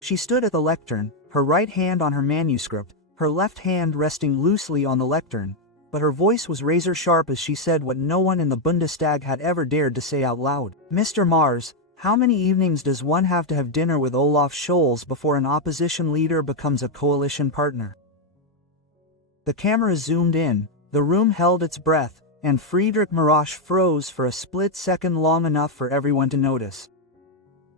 She stood at the lectern, her right hand on her manuscript, her left hand resting loosely on the lectern, but her voice was razor-sharp as she said what no one in the Bundestag had ever dared to say out loud. "Mr. Merz, how many evenings does one have to have dinner with Olaf Scholz before an opposition leader becomes a coalition partner?" The camera zoomed in, the room held its breath, and Friedrich Merz froze for a split second long enough for everyone to notice.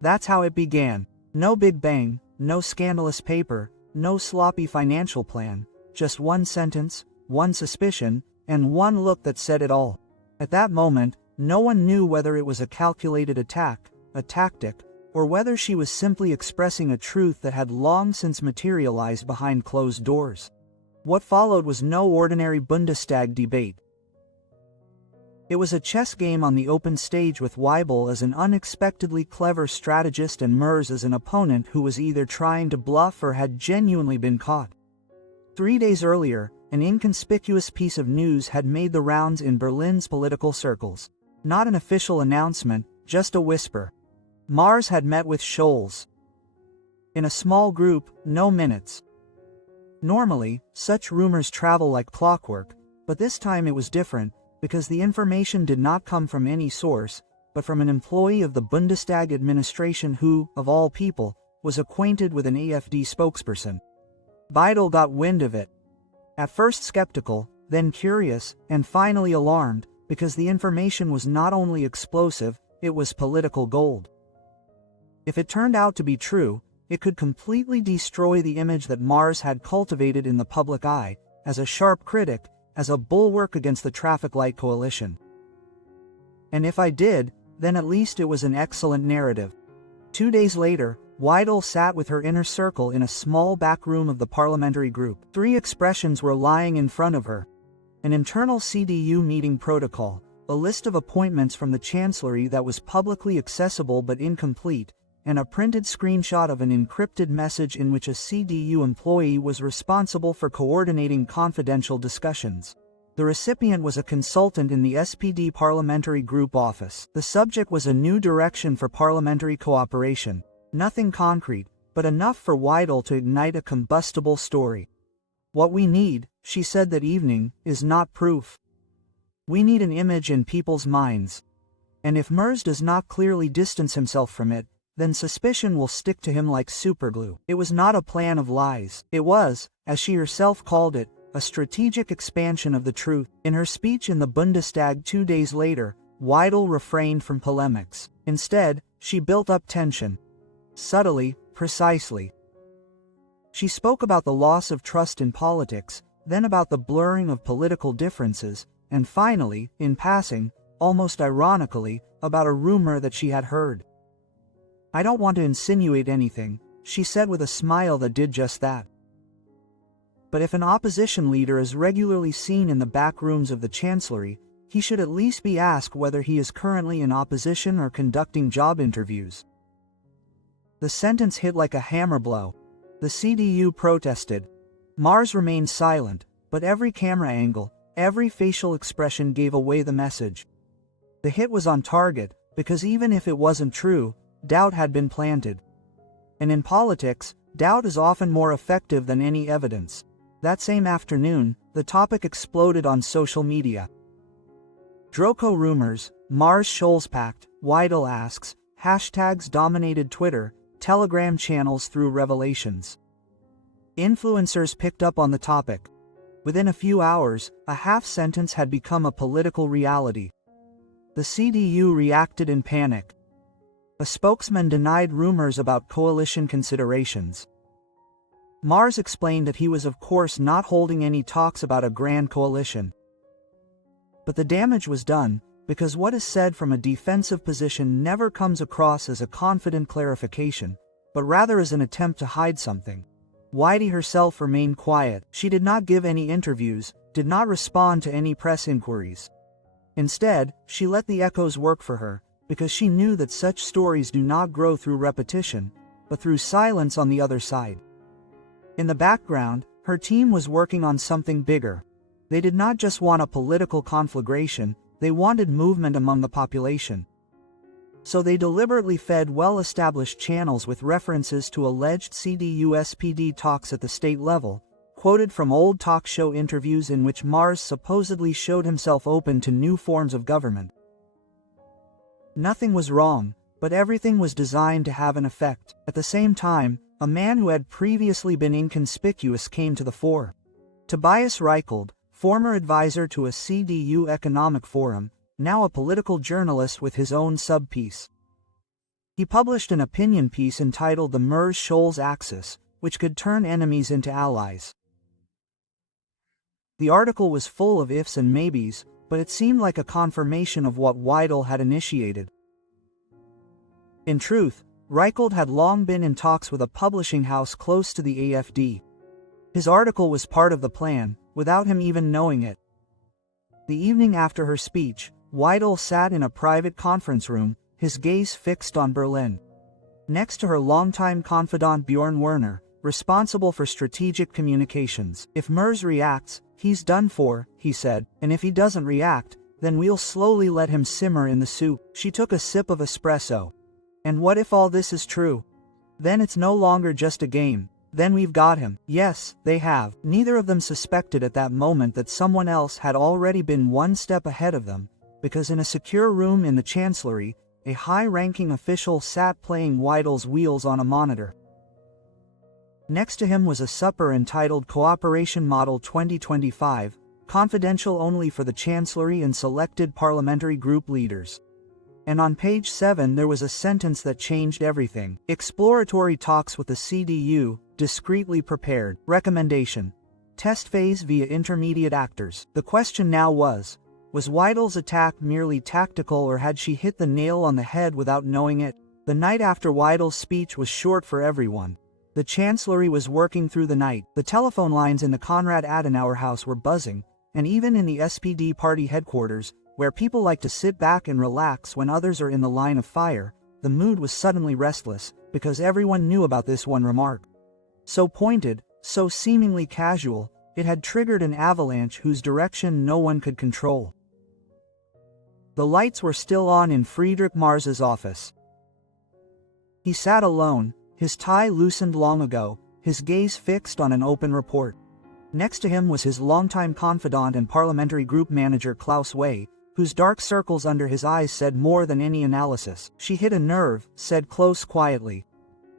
That's how it began. No big bang, no scandalous paper, no sloppy financial plan, just one sentence, one suspicion, and one look that said it all. At that moment, no one knew whether it was a calculated attack, a tactic, or whether she was simply expressing a truth that had long since materialized behind closed doors. What followed was no ordinary Bundestag debate. It was a chess game on the open stage with Weidel as an unexpectedly clever strategist and Merz as an opponent who was either trying to bluff or had genuinely been caught. 3 days earlier, an inconspicuous piece of news had made the rounds in Berlin's political circles. Not an official announcement, just a whisper. Merz had met with Scholz. In a small group, no minutes. Normally, such rumors travel like clockwork, but this time it was different, because the information did not come from any source, but from an employee of the Bundestag administration who, of all people, was acquainted with an AfD spokesperson. Weidel got wind of it. At first skeptical, then curious, and finally alarmed, because the information was not only explosive, it was political gold. If it turned out to be true, it could completely destroy the image that Merz had cultivated in the public eye, as a sharp critic, as a bulwark against the traffic light coalition. And if I did, then at least it was an excellent narrative. 2 days later, Weidel sat with her inner circle in a small back room of the parliamentary group. 3 expressions were lying in front of her. An internal CDU meeting protocol, a list of appointments from the Chancellery that was publicly accessible but incomplete, and a printed screenshot of an encrypted message in which a CDU employee was responsible for coordinating confidential discussions. The recipient was a consultant in the SPD parliamentary group office. The subject was a new direction for parliamentary cooperation. Nothing concrete, but enough for Weidel to ignite a combustible story. "What we need," she said that evening, "is not proof. We need an image in people's minds. And if Merz does not clearly distance himself from it, then suspicion will stick to him like superglue." It was not a plan of lies. It was, as she herself called it, a strategic expansion of the truth. In her speech in the Bundestag 2 days later, Weidel refrained from polemics. Instead, she built up tension. Subtly, precisely. She spoke about the loss of trust in politics, then about the blurring of political differences, and finally, in passing, almost ironically, about a rumor that she had heard. "I don't want to insinuate anything," she said with a smile that did just that. But if an opposition leader is regularly seen in the back rooms of the Chancellery, he should at least be asked whether he is currently in opposition or conducting job interviews. The sentence hit like a hammer blow. The CDU protested. Merz remained silent, but every camera angle, every facial expression gave away the message. The hit was on target, because even if it wasn't true, doubt had been planted. And in politics, doubt is often more effective than any evidence. That same afternoon, the topic exploded on social media. Droko rumors, Merz-Scholz pact, Weidel asks, hashtags dominated Twitter, Telegram channels through revelations. Influencers picked up on the topic. Within a few hours, a half sentence had become a political reality. The CDU reacted in panic. A spokesman denied rumors about coalition considerations. Merz explained that he was of course not holding any talks about a grand coalition. But the damage was done, because what is said from a defensive position never comes across as a confident clarification, but rather as an attempt to hide something. Weidel herself remained quiet. She did not give any interviews, did not respond to any press inquiries. Instead, she let the echoes work for her, because she knew that such stories do not grow through repetition, but through silence on the other side. In the background, her team was working on something bigger. They did not just want a political conflagration, they wanted movement among the population. So they deliberately fed well-established channels with references to alleged CDU-SPD talks at the state level, quoted from old talk show interviews in which Merz supposedly showed himself open to new forms of government. Nothing was wrong, but everything was designed to have an effect. At the same time, a man who had previously been inconspicuous came to the fore. Tobias Reichelt, former advisor to a CDU economic forum, now a political journalist with his own sub-piece. He published an opinion piece entitled The Merz-Scholz Axis, which could turn enemies into allies. The article was full of ifs and maybes, but it seemed like a confirmation of what Weidel had initiated. In truth, Reichelt had long been in talks with a publishing house close to the AfD. His article was part of the plan, without him even knowing it. The evening after her speech, Weidel sat in a private conference room, his gaze fixed on Berlin. Next to her longtime confidant Bjorn Werner, responsible for strategic communications. If Merz reacts, he's done for, he said, and if he doesn't react, then we'll slowly let him simmer in the soup. She took a sip of espresso. And what if all this is true? Then it's no longer just a game. Then we've got him. Yes, they have. Neither of them suspected at that moment that someone else had already been one step ahead of them, because in a secure room in the Chancellery, a high-ranking official sat playing Weidel's wheels on a monitor. Next to him was a supper entitled Cooperation Model 2025, confidential only for the Chancellery and selected parliamentary group leaders. And on page 7 there was a sentence that changed everything. Exploratory talks with the CDU, discreetly prepared. Recommendation. Test phase via intermediate actors. The question now was Weidel's attack merely tactical, or had she hit the nail on the head without knowing it? The night after Weidel's speech was short for everyone. The Chancellery was working through the night. The telephone lines in the Konrad Adenauer house were buzzing, and even in the SPD party headquarters, where people like to sit back and relax when others are in the line of fire, the mood was suddenly restless, because everyone knew about this one remark. So pointed, so seemingly casual, it had triggered an avalanche whose direction no one could control. The lights were still on in Friedrich Merz's office. He sat alone, his tie loosened long ago, his gaze fixed on an open report. Next to him was his longtime confidant and parliamentary group manager Klaus Wey, whose dark circles under his eyes said more than any analysis. She hit a nerve, said Klaus quietly.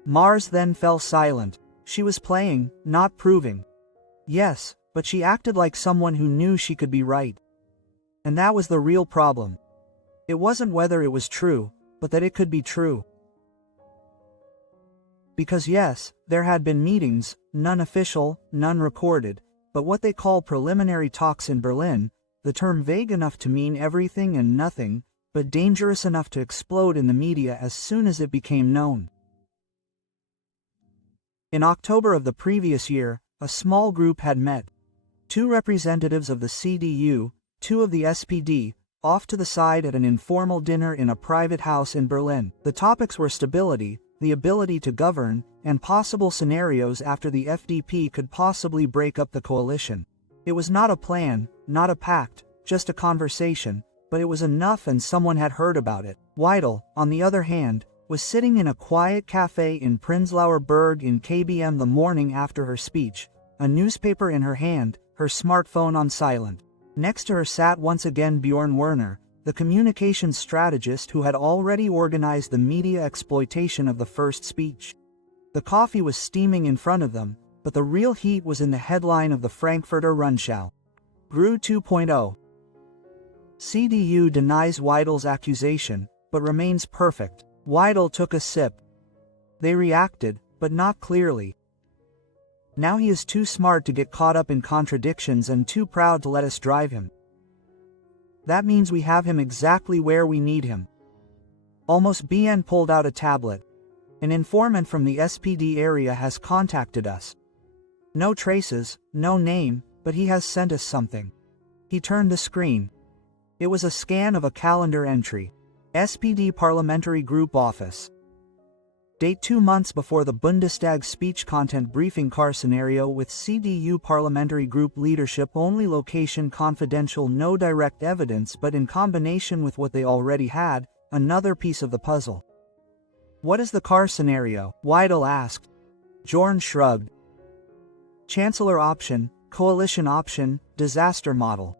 Merz then fell silent. She was playing, not proving. Yes, but she acted like someone who knew she could be right. And that was the real problem. It wasn't whether it was true, but that it could be true. Because yes, there had been meetings, none official, none recorded, but what they call preliminary talks in Berlin, the term vague enough to mean everything and nothing, but dangerous enough to explode in the media as soon as it became known. In October of the previous year, a small group had met. 2 representatives of the CDU, 2 of the SPD, off to the side at an informal dinner in a private house in Berlin. The topics were stability, the ability to govern, and possible scenarios after the FDP could possibly break up the coalition. It was not a plan, not a pact, just a conversation, but it was enough and someone had heard about it. Weidel, on the other hand, was sitting in a quiet cafe in Prenzlauer Berg in KBM the morning after her speech, a newspaper in her hand, her smartphone on silent. Next to her sat once again Bjorn Werner, the communications strategist who had already organized the media exploitation of the first speech. The coffee was steaming in front of them, but the real heat was in the headline of the Frankfurter Rundschau. GRU 2.0. CDU denies Weidel's accusation, but remains perfect. Weidel took a sip. They reacted, but not clearly. Now he is too smart to get caught up in contradictions and too proud to let us drive him. That means we have him exactly where we need him. Almost BN pulled out a tablet. An informant from the SPD area has contacted us. No traces, no name, but he has sent us something. He turned the screen. It was a scan of a calendar entry. SPD Parliamentary Group Office. Date 2 months before the Bundestag speech content briefing car scenario with CDU Parliamentary Group leadership only, location confidential, no direct evidence, but in combination with what they already had, another piece of the puzzle. What is the car scenario? Weidel asked. Jorn shrugged. Chancellor option, coalition option, disaster model.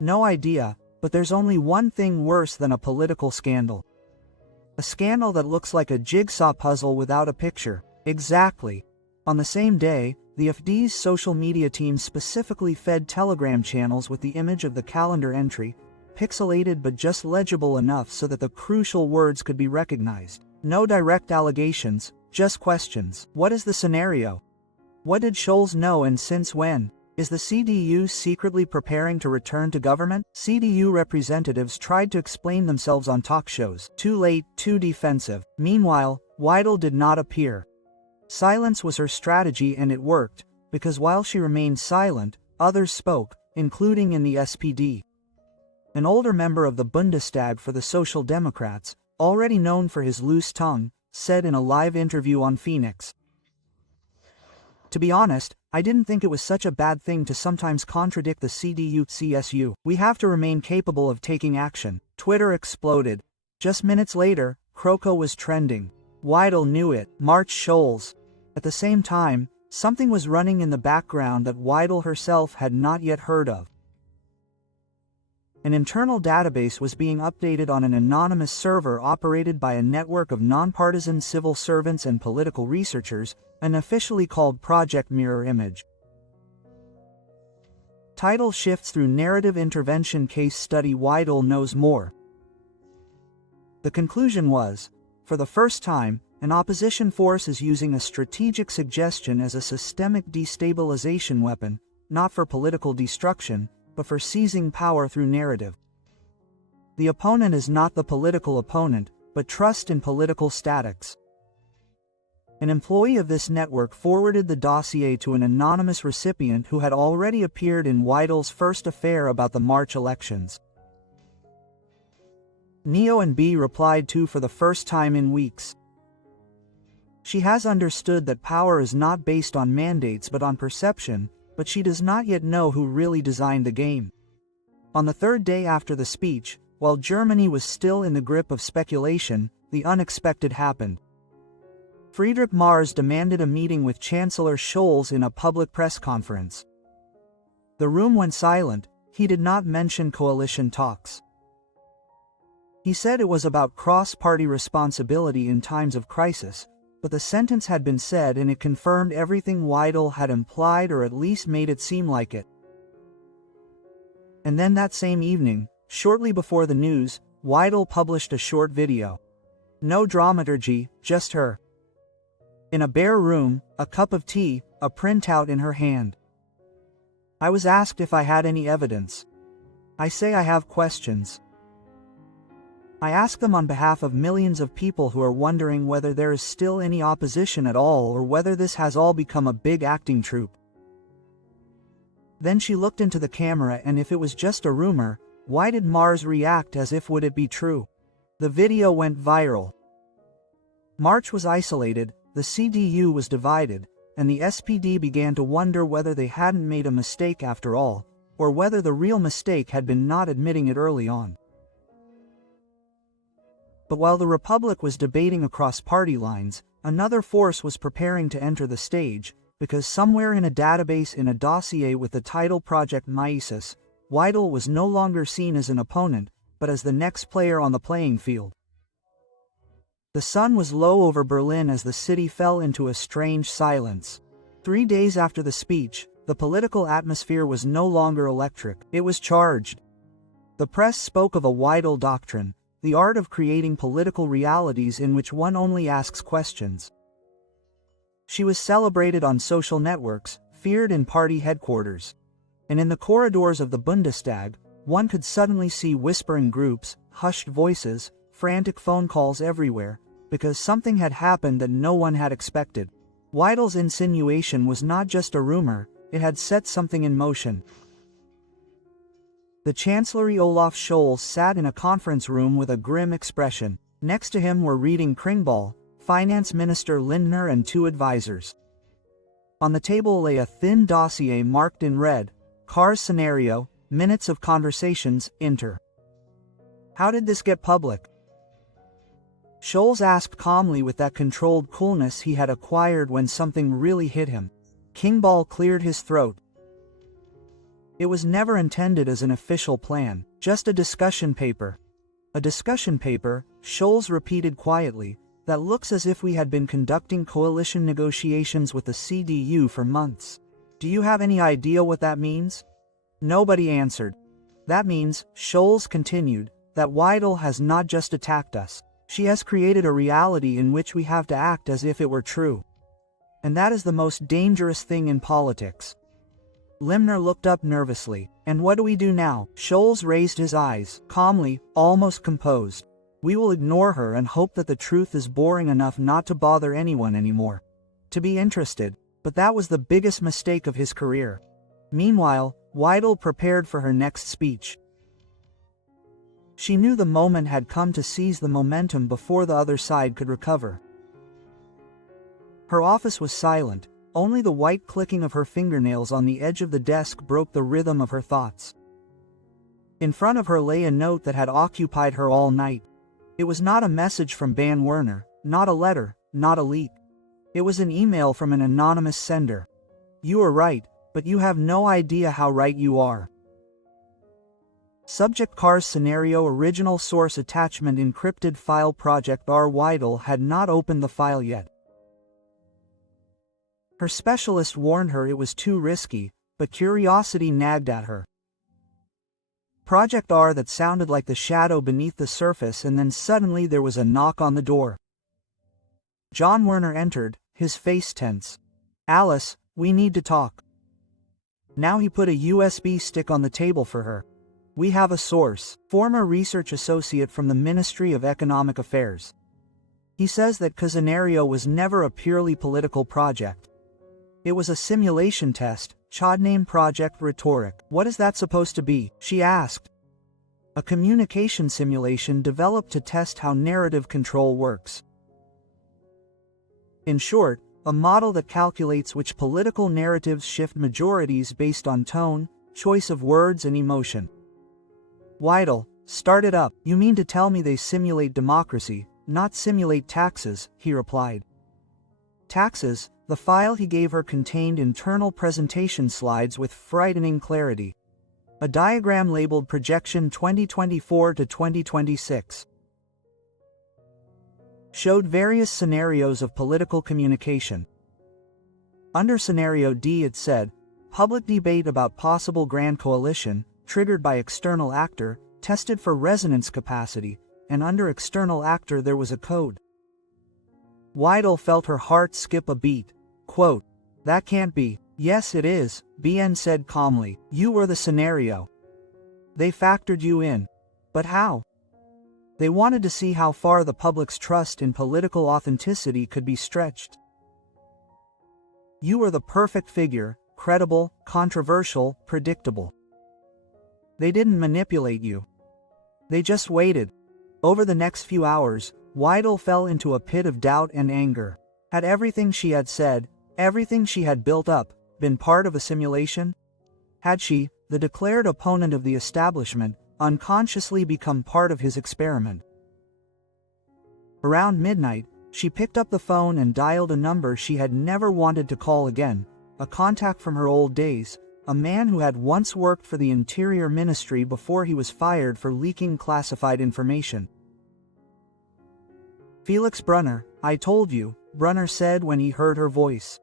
No idea, but there's only one thing worse than a political scandal. A scandal that looks like a jigsaw puzzle without a picture. Exactly. On the same day, the AfD's social media team specifically fed Telegram channels with the image of the calendar entry, pixelated but just legible enough so that the crucial words could be recognized. No direct allegations, just questions. What is the scenario? What did Scholz know and since when? Is the CDU secretly preparing to return to government? CDU representatives tried to explain themselves on talk shows. Too late, too defensive. Meanwhile, Weidel did not appear. Silence was her strategy, and it worked, because while she remained silent, others spoke, including in the SPD. An older member of the Bundestag for the Social Democrats, already known for his loose tongue, said in a live interview on Phoenix. To be honest, I didn't think it was such a bad thing to sometimes contradict the CDU-CSU. We have to remain capable of taking action. Twitter exploded. Just minutes later, Croco was trending. Weidel knew it. March Scholz. At the same time, something was running in the background that Weidel herself had not yet heard of. An internal database was being updated on an anonymous server operated by a network of nonpartisan civil servants and political researchers, unofficially called Project Mirror Image. Title shifts through narrative intervention case study. Weidel knows more. The conclusion was, for the first time, an opposition force is using a strategic suggestion as a systemic destabilization weapon, not for political destruction, but for seizing power through narrative. The opponent is not the political opponent, but trust in political statics. An employee of this network forwarded the dossier to an anonymous recipient who had already appeared in Weidel's first affair about the March elections. Neo and B replied to for the first time in weeks. She has understood that power is not based on mandates but on perception, but she does not yet know who really designed the game. On the third day after the speech, while Germany was still in the grip of speculation, the unexpected happened. Friedrich Merz demanded a meeting with Chancellor Scholz in a public press conference. The room went silent. He did not mention coalition talks. He said it was about cross-party responsibility in times of crisis, but the sentence had been said and it confirmed everything Weidel had implied, or at least made it seem like it. And then that same evening, shortly before the news, Weidel published a short video. No dramaturgy, just her. In a bare room, a cup of tea, a printout in her hand. I was asked if I had any evidence. I say I have questions. I ask them on behalf of millions of people who are wondering whether there is still any opposition at all, or whether this has all become a big acting troupe. Then she looked into the camera, and if it was just a rumor, why did Merz react as if would it be true? The video went viral. March was isolated, the CDU was divided, and the SPD began to wonder whether they hadn't made a mistake after all, or whether the real mistake had been not admitting it early on. But while the Republic was debating across party lines, another force was preparing to enter the stage, because somewhere in a database in a dossier with the title Project Mises, Weidel was no longer seen as an opponent, but as the next player on the playing field. The sun was low over Berlin as the city fell into a strange silence. 3 days after the speech, the political atmosphere was no longer electric, it was charged. The press spoke of a Weidel doctrine, the art of creating political realities in which one only asks questions. She was celebrated on social networks, feared in party headquarters. And in the corridors of the Bundestag, one could suddenly see whispering groups, hushed voices, frantic phone calls everywhere, because something had happened that no one had expected. Weidel's insinuation was not just a rumor, it had set something in motion. The Chancellor Olaf Scholz sat in a conference room with a grim expression. Next to him were reading Kringball, Finance Minister Lindner, and 2 advisors. On the table lay a thin dossier marked in red, Car's scenario, minutes of conversations, enter. How did this get public? Scholz asked calmly with that controlled coolness he had acquired when something really hit him. Kingball cleared his throat. It was never intended as an official plan, just a discussion paper. A discussion paper, Scholz repeated quietly, that looks as if we had been conducting coalition negotiations with the CDU for months. Do you have any idea what that means? Nobody answered. That means, Scholz continued, that Weidel has not just attacked us. She has created a reality in which we have to act as if it were true. And that is the most dangerous thing in politics. Limner looked up nervously. And what do we do now? Scholz raised his eyes, calmly, almost composed. We will ignore her and hope that the truth is boring enough not to bother anyone anymore. To be interested, but that was the biggest mistake of his career. Meanwhile, Weidel prepared for her next speech. She knew the moment had come to seize the momentum before the other side could recover. Her office was silent. Only the white clicking of her fingernails on the edge of the desk broke the rhythm of her thoughts. In front of her lay a note that had occupied her all night. It was not a message from Van Werner, not a letter, not a leak. It was an email from an anonymous sender. You are right, but you have no idea how right you are. Subject Cars Scenario Original Source Attachment Encrypted File Project R. Weidel had not opened the file yet. Her specialist warned her it was too risky, but curiosity nagged at her. Project R that sounded like the shadow beneath the surface, and then suddenly there was a knock on the door. John Werner entered, his face tense. Alice, we need to talk. Now he put a USB stick on the table for her. We have a source, former research associate from the Ministry of Economic Affairs. He says that Scenario was never a purely political project. It was a simulation test, codename Project Rhetoric. What is that supposed to be? She asked. A communication simulation developed to test how narrative control works. In short, a model that calculates which political narratives shift majorities based on tone, choice of words and emotion. Weidel, start it up. You mean to tell me they simulate democracy, not simulate taxes, he replied. Taxes? The file he gave her contained internal presentation slides with frightening clarity. A diagram labeled Projection 2024 to 2026 showed various scenarios of political communication. Under Scenario D it said, public debate about possible grand coalition, triggered by external actor, tested for resonance capacity, and under external actor there was a code. Weidel felt her heart skip a beat. Quote, that can't be. Yes it is, BN said calmly. You were the scenario. They factored you in. But how? They wanted to see how far the public's trust in political authenticity could be stretched. You were the perfect figure, credible, controversial, predictable. They didn't manipulate you. They just waited. Over the next few hours, Weidel fell into a pit of doubt and anger. Had everything she had said, everything she had built up, been part of a simulation? Had she, the declared opponent of the establishment, unconsciously become part of his experiment? Around midnight, she picked up the phone and dialed a number she had never wanted to call again, a contact from her old days, a man who had once worked for the Interior Ministry before he was fired for leaking classified information. Felix Brunner, I told you, Brunner said when he heard her voice.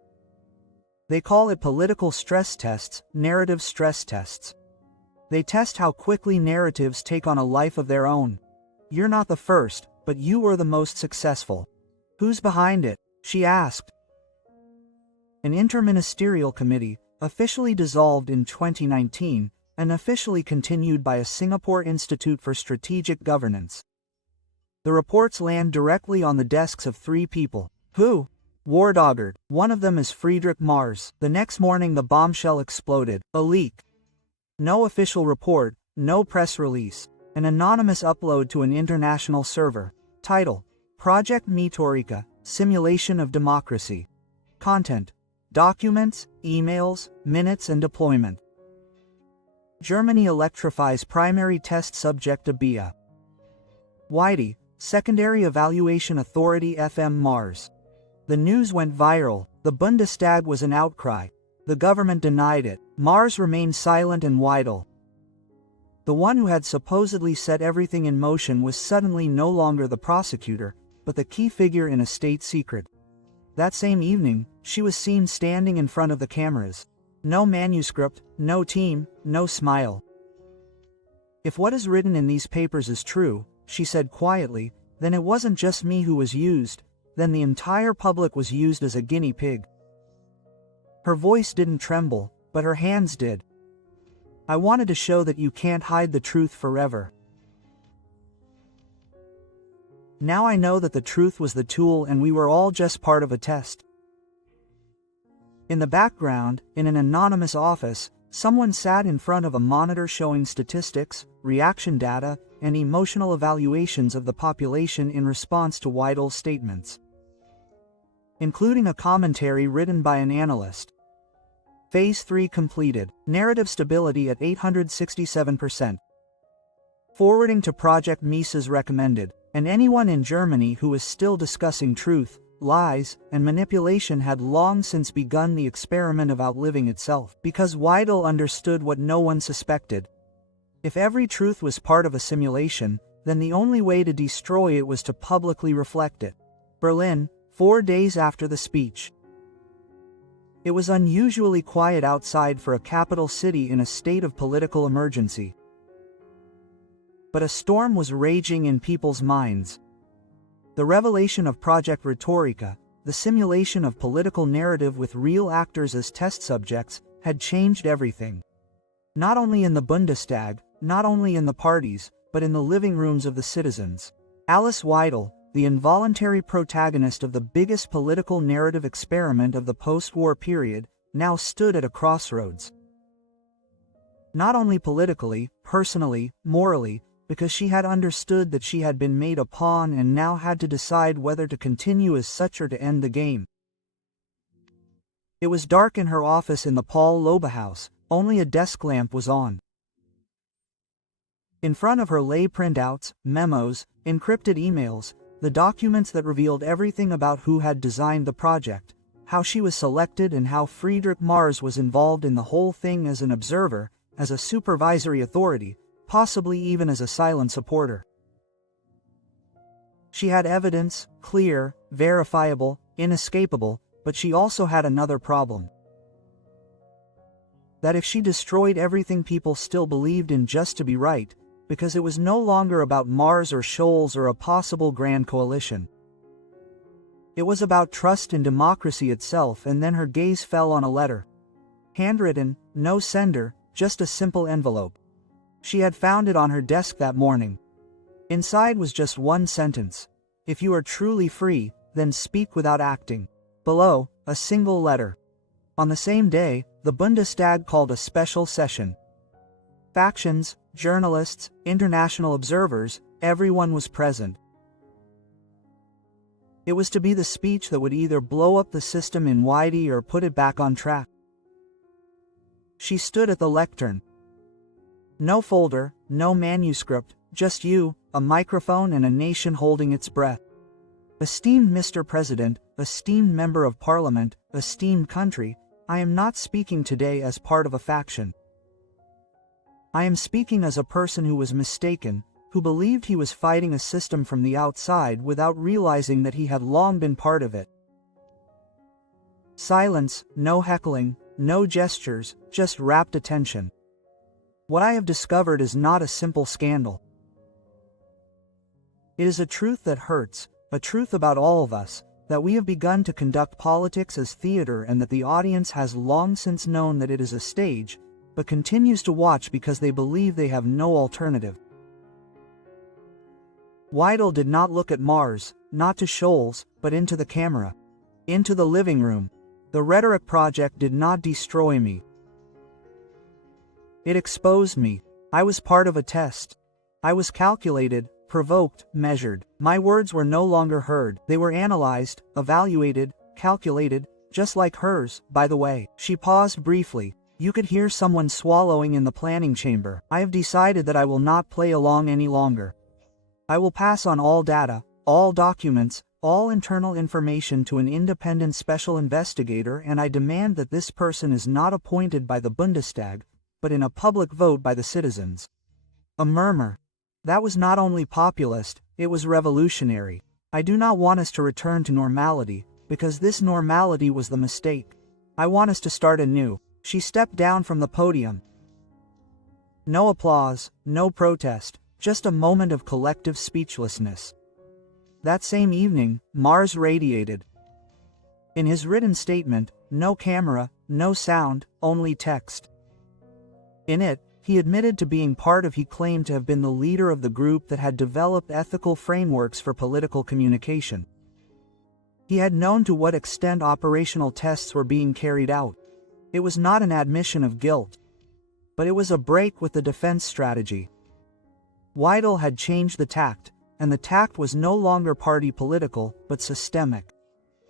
They call it political stress tests, narrative stress tests. They test how quickly narratives take on a life of their own. You're not the first, but you were the most successful. Who's behind it? She asked. An interministerial committee, officially dissolved in 2019, and officially continued by a Singapore Institute for Strategic Governance. The reports land directly on the desks of 3 people. Who? Wardoggard. One of them is Friedrich Mars. The next morning the bombshell exploded. A leak. No official report, no press release. An anonymous upload to an international server. Title: Project Meteorica, Simulation of Democracy. Content: documents, emails, minutes and deployment. Germany electrifies primary test subject Abia. Weidel, Secondary Evaluation Authority FM Mars. The news went viral. The Bundestag was an outcry. The government denied it. Mars remained silent, and Weidel, the one who had supposedly set everything in motion, was suddenly no longer the prosecutor, but the key figure in a state secret. That same evening, she was seen standing in front of the cameras. No manuscript, no team, no smile. "If what is written in these papers is true," she said quietly, "then it wasn't just me who was used, then the entire public was used as a guinea pig." Her voice didn't tremble, but her hands did. "I wanted to show that you can't hide the truth forever. Now I know that the truth was the tool and we were all just part of a test." In the background, in an anonymous office, someone sat in front of a monitor showing statistics, reaction data, and emotional evaluations of the population in response to Weidel's statements, including a commentary written by an analyst. Phase 3 completed. Narrative stability at 867%. Forwarding to Project Mises recommended. And anyone in Germany who is still discussing truth, lies, and manipulation had long since begun the experiment of outliving itself, because Weidel understood what no one suspected. If every truth was part of a simulation, then the only way to destroy it was to publicly reflect it. Berlin, 4 days after the speech. It was unusually quiet outside for a capital city in a state of political emergency. But a storm was raging in people's minds. The revelation of Project Rhetorica, the simulation of political narrative with real actors as test subjects, had changed everything. Not only in the Bundestag, not only in the parties, but in the living rooms of the citizens. Alice Weidel, the involuntary protagonist of the biggest political narrative experiment of the post-war period, now stood at a crossroads. Not only politically, personally, morally, because she had understood that she had been made a pawn and now had to decide whether to continue as such or to end the game. It was dark in her office in the Paul Loba house, only a desk lamp was on. In front of her lay printouts, memos, encrypted emails, the documents that revealed everything about who had designed the project, how she was selected, and how Friedrich Mars was involved in the whole thing as an observer, as a supervisory authority, possibly even as a silent supporter. She had evidence, clear, verifiable, inescapable, but she also had another problem. That if she destroyed everything, people still believed in just to be right, because it was no longer about Mars or Scholz or a possible grand coalition. It was about trust in democracy itself. And then her gaze fell on a letter. Handwritten, no sender, just a simple envelope. She had found it on her desk that morning. Inside was just one sentence. "If you are truly free, then speak without acting." Below, a single letter. On the same day, the Bundestag called a special session. Factions, journalists, international observers, everyone was present. It was to be the speech that would either blow up the system in Weidi or put it back on track. She stood at the lectern. No folder, no manuscript, just you, a microphone, and a nation holding its breath. "Esteemed Mr. President, esteemed Member of Parliament, esteemed country, I am not speaking today as part of a faction. I am speaking as a person who was mistaken, who believed he was fighting a system from the outside without realizing that he had long been part of it." Silence, no heckling, no gestures, just rapt attention. "What I have discovered is not a simple scandal. It is a truth that hurts, a truth about all of us, that we have begun to conduct politics as theater and that the audience has long since known that it is a stage, but continues to watch because they believe they have no alternative." Weidel did not look at Mars, not to Scholz, but into the camera. Into the living room. "The rhetoric project did not destroy me. It exposed me. I was part of a test. I was calculated, provoked, measured. My words were no longer heard. They were analyzed, evaluated, calculated, just like hers, by the way." She paused briefly. You could hear someone swallowing in the planning chamber. "I have decided that I will not play along any longer. I will pass on all data, all documents, all internal information to an independent special investigator, and I demand that this person is not appointed by the Bundestag, but in a public vote by the citizens. A murmur. That was not only populist, it was revolutionary. I do not want us to return to normality, because this normality was the mistake. I want us to start anew. She stepped down from the podium. No applause, no protest, just a moment of collective speechlessness. That same evening, Merz radiated. In his written statement, no camera, no sound, only text. In it, he admitted to being part of, he claimed to have been the leader of the group that had developed ethical frameworks for political communication. He had known to what extent operational tests were being carried out. It was not an admission of guilt, but it was a break with the defense strategy. Weidel had changed the tact, and the tact was no longer party political, but systemic.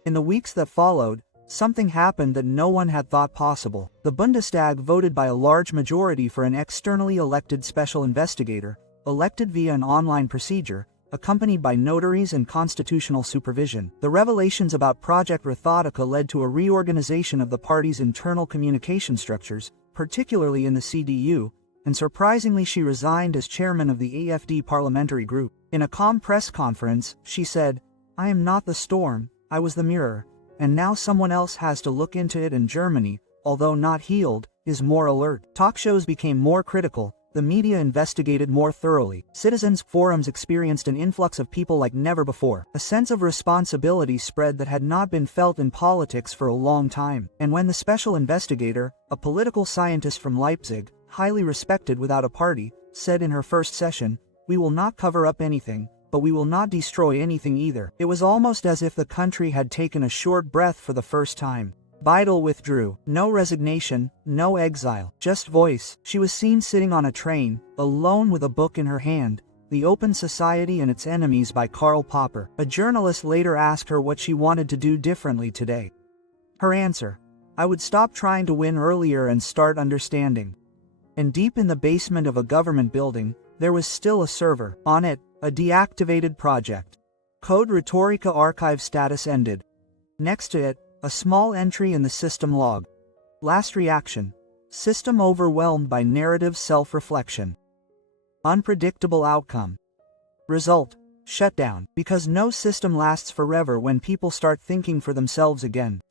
In the weeks that followed, something happened that no one had thought possible. The Bundestag voted by a large majority for an externally elected special investigator, elected via an online procedure, accompanied by notaries and constitutional supervision. The revelations about Project Rathotica led to a reorganization of the party's internal communication structures, particularly in the CDU, and surprisingly she resigned as chairman of the AfD parliamentary group. In a calm press conference, she said, "I am not the storm, I was the mirror, and now someone else has to look into it, and Germany, although not healed, is more alert." Talk shows became more critical, the media investigated more thoroughly. Citizens' forums experienced an influx of people like never before. A sense of responsibility spread that had not been felt in politics for a long time. And when the special investigator, a political scientist from Leipzig, highly respected without a party, said in her first session, "We will not cover up anything, but we will not destroy anything either," it was almost as if the country had taken a short breath for the first time. Weidel withdrew. No resignation, no exile, just voice. She was seen sitting on a train, alone with a book in her hand, The Open Society and Its Enemies by Karl Popper. A journalist later asked her what she wanted to do differently today. Her answer: "I would stop trying to win earlier and start understanding." And deep in the basement of a government building, there was still a server. On it, a deactivated project. Code Rhetorica archive status ended. Next to it, a small entry in the system log. Last reaction: system overwhelmed by narrative self-reflection. Unpredictable outcome. Result: shutdown. Because no system lasts forever when people start thinking for themselves again.